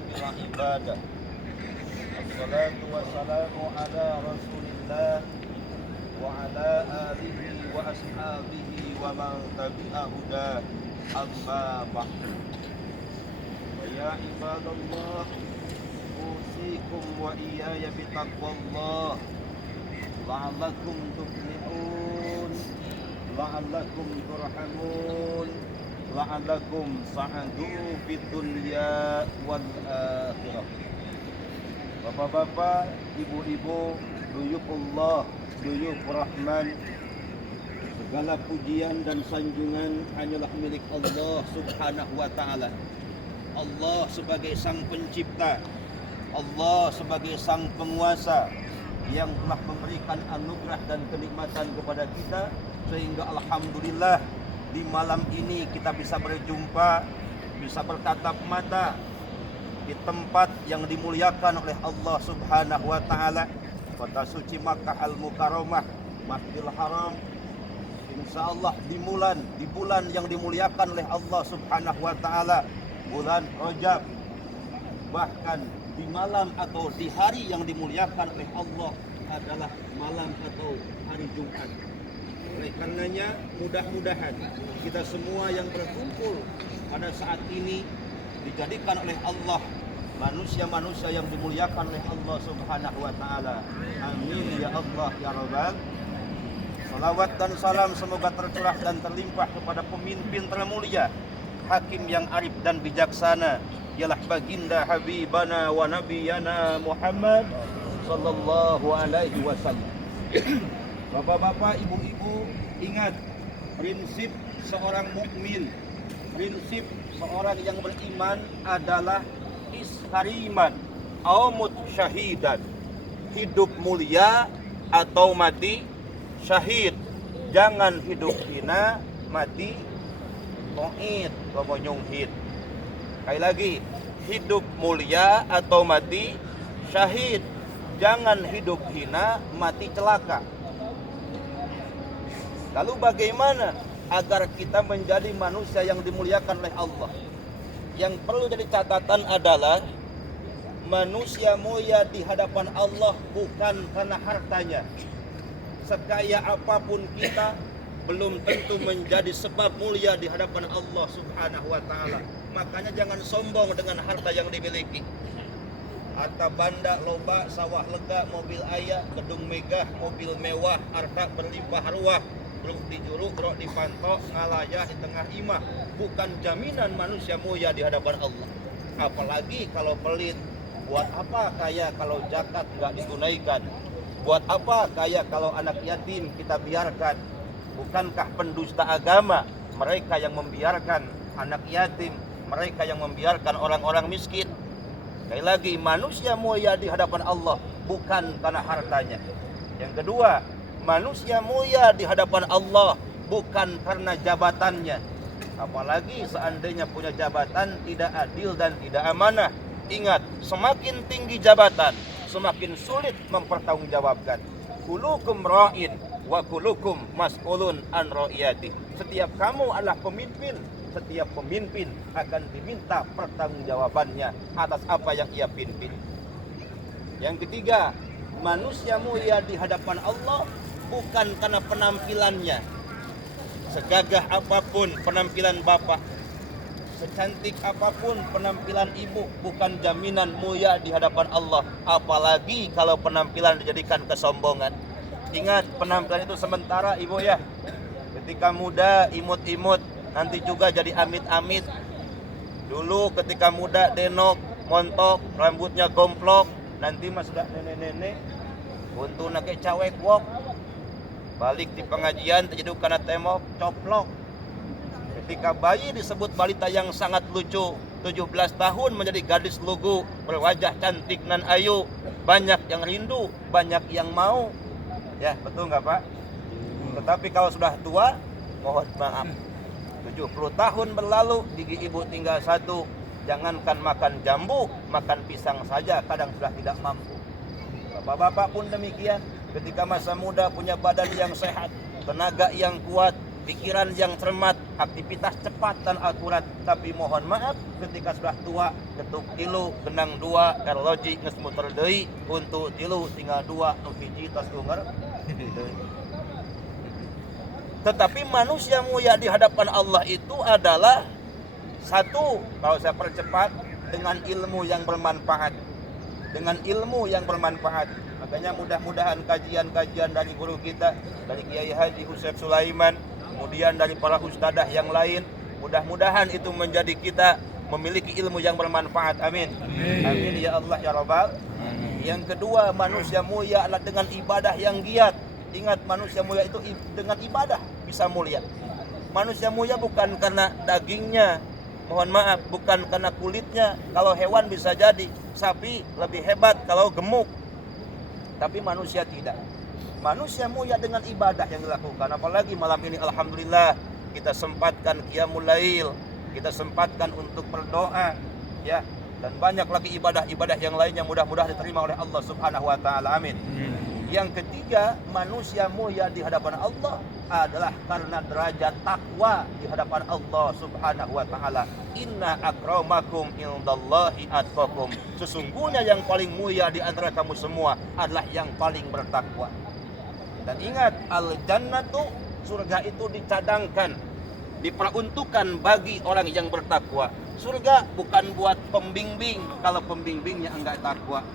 بالعبادة. الصلاة والسلام على رسول الله وعلى آله وأصحابه ومن تبع هداه أما بعد. ويا عباد الله أوصيكم وإياي بتقوى الله لعلكم تفلحون لعلكم ترحمون la'allakum sa'adu fid dunya wal akhirah. Bapak-bapak, ibu-ibu, duyufullah, duyuf Rahman, segala pujian dan sanjungan hanyalah milik Allah Subhanahu wa taala. Allah sebagai sang pencipta, Allah sebagai sang penguasa yang telah memberikan anugerah dan kenikmatan kepada kita, sehingga alhamdulillah di malam ini kita bisa berjumpa, bisa bertatap mata di tempat yang dimuliakan oleh Allah Subhanahu wa taala, kota suci Makkah Al-Mukarramah, Masjidil Haram. Insyaallah di bulan yang dimuliakan oleh Allah Subhanahu wa taala, bulan Rajab, bahkan di malam atau di hari yang dimuliakan oleh Allah adalah malam atau hari Jumat. Oleh karenanya mudah-mudahan kita semua yang berkumpul pada saat ini dijadikan oleh Allah manusia-manusia yang dimuliakan oleh Allah Subhanahu wa taala. Amin ya Allah ya Rabbal. Salawat dan salam semoga tercurah dan terlimpah kepada pemimpin termulia, hakim yang arif dan bijaksana, ialah baginda habibana wa nabiyana Muhammad sallallahu alaihi wasallam. Bapak-bapak, ibu-ibu, ingat prinsip seorang mukmin, prinsip seorang yang beriman adalah ishariman aumut syahidan, hidup mulia atau mati syahid. Jangan hidup hina, mati to'id, hid. Sekali lagi, hidup mulia atau mati syahid. Jangan hidup hina, mati celaka. Lalu bagaimana agar kita menjadi manusia yang dimuliakan oleh Allah? Yang perlu jadi catatan adalah manusia mulia di hadapan Allah bukan karena hartanya. Sekaya apapun kita belum tentu menjadi sebab mulia di hadapan Allah Subhanahu wa taala. Makanya jangan sombong dengan harta yang dimiliki. Harta banda loba, sawah lega, mobil ayah, gedung megah, mobil mewah, harta berlimpah ruah, belum dijuru, bro dipantau, ngalayah di tengah imah, bukan jaminan manusia mulia di hadapan Allah. Apalagi kalau pelit. Buat apa kaya kalau zakat nggak ditunaikan? Buat apa kaya kalau anak yatim kita biarkan? Bukankah pendusta agama mereka yang membiarkan anak yatim, mereka yang membiarkan orang-orang miskin? Sekali lagi, manusia mulia di hadapan Allah bukan karena hartanya. Yang kedua, manusia mulia di hadapan Allah bukan karena jabatannya. Apalagi seandainya punya jabatan tidak adil dan tidak amanah. Ingat, semakin tinggi jabatan, semakin sulit mempertanggungjawabkan. Kulukum ra'in wa kulukum mas'ulun an ra'iyati. Setiap kamu adalah pemimpin. Setiap pemimpin akan diminta pertanggungjawabannya atas apa yang ia pimpin. Yang ketiga, manusia mulia di hadapan Allah bukan karena penampilannya. Segagah apapun penampilan bapak, secantik apapun penampilan ibu, bukan jaminan mulia di hadapan Allah. Apalagi kalau penampilan dijadikan kesombongan. Ingat, penampilan itu sementara ibu ya. Ketika muda imut-imut, nanti juga jadi amit-amit. Dulu ketika muda denok, montok, rambutnya gomplok, nanti mas sudah nenek-nenek, untuk nake cawek wok, balik di pengajian terjeduk karena temok coplok. Ketika bayi disebut balita yang sangat lucu, 17 tahun menjadi gadis lugu, berwajah cantik nan ayu, banyak yang rindu, banyak yang mau. Ya, betul nggak Pak? Tetapi kalau sudah tua, mohon maaf, 70 tahun berlalu, gigi ibu tinggal satu. Jangankan makan jambu, makan pisang saja kadang sudah tidak mampu. Bapak-bapak pun demikian. Ketika masa muda punya badan yang sehat, tenaga yang kuat, pikiran yang cermat, aktivitas cepat dan akurat. Tapi mohon maaf ketika sudah tua, ketuk tilu, genang dua, erloji geus muter deui, untuk tilu tinggal dua, nu hiji tos unger. Tetapi manusia mulia di hadapan Allah itu adalah satu, kalau saya percepat, dengan ilmu yang bermanfaat. Dengan ilmu yang bermanfaat. Makanya mudah-mudahan kajian-kajian dari guru kita, dari Kiai Haji Hussein Sulaiman, kemudian dari para ustadzah yang lain, mudah-mudahan itu menjadi kita memiliki ilmu yang bermanfaat. Amin. Amin ya Allah ya Rabbal. Yang kedua, manusia mulia adalah dengan ibadah yang giat. Ingat, manusia mulia itu dengan ibadah bisa mulia. Manusia mulia bukan karena dagingnya, mohon maaf, bukan karena kulitnya. Kalau hewan bisa jadi, sapi lebih hebat kalau gemuk. Tapi manusia tidak. Manusia mulia dengan ibadah yang dilakukan. Apalagi malam ini alhamdulillah kita sempatkan qiyamul lail, kita sempatkan untuk berdoa, ya, dan banyak lagi ibadah-ibadah yang lainnya, mudah-mudahan diterima oleh Allah Subhanahu wa taala. Amin. Yang ketiga, manusia mulia di hadapan Allah adalah karena derajat takwa di hadapan Allah Subhanahu wa taala. Inna akramakum indallahi atqakum. Sesungguhnya yang paling mulia di antara kamu semua adalah yang paling bertakwa. Dan ingat, al-jannatu, surga itu dicadangkan, diperuntukkan bagi orang yang bertakwa. Surga bukan buat pembimbing kalau pembimbingnya enggak takwa.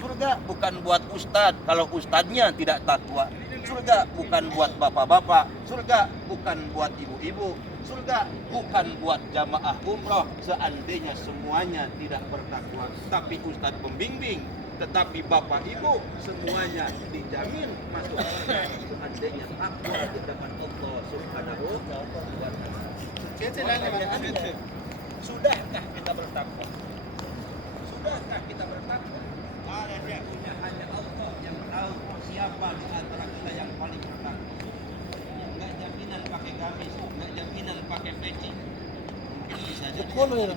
Surga bukan buat ustadz kalau ustadznya tidak takwa. Surga bukan buat bapak-bapak. Surga bukan buat ibu-ibu. Surga bukan buat jamaah umroh seandainya semuanya tidak bertakwa. Tapi ustadz pembimbing, tetapi bapak ibu semuanya dijamin masuk surga seandainya takwa di hadapan Allah Subhanahu wa taala. Sudahkah kita bertakwa? Sudahkah kita bertakwa? Ada hanya Allah yang tahu siapa di antara kita yang paling bertakwa. Enggak jaminan pakai gamis, enggak jaminan pakai peci. Mungkin bisa jadi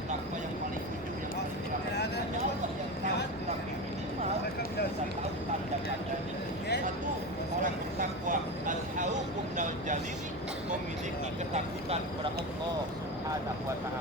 takwa yang paling ujung yang paling ada Allah yang tahu, tapi minimal kita tahu tanda-tanda. Satu, orang bertakwa al-khawfu minal jalili, memiliki ketakutan kepada Allah Subhanahu wa taala.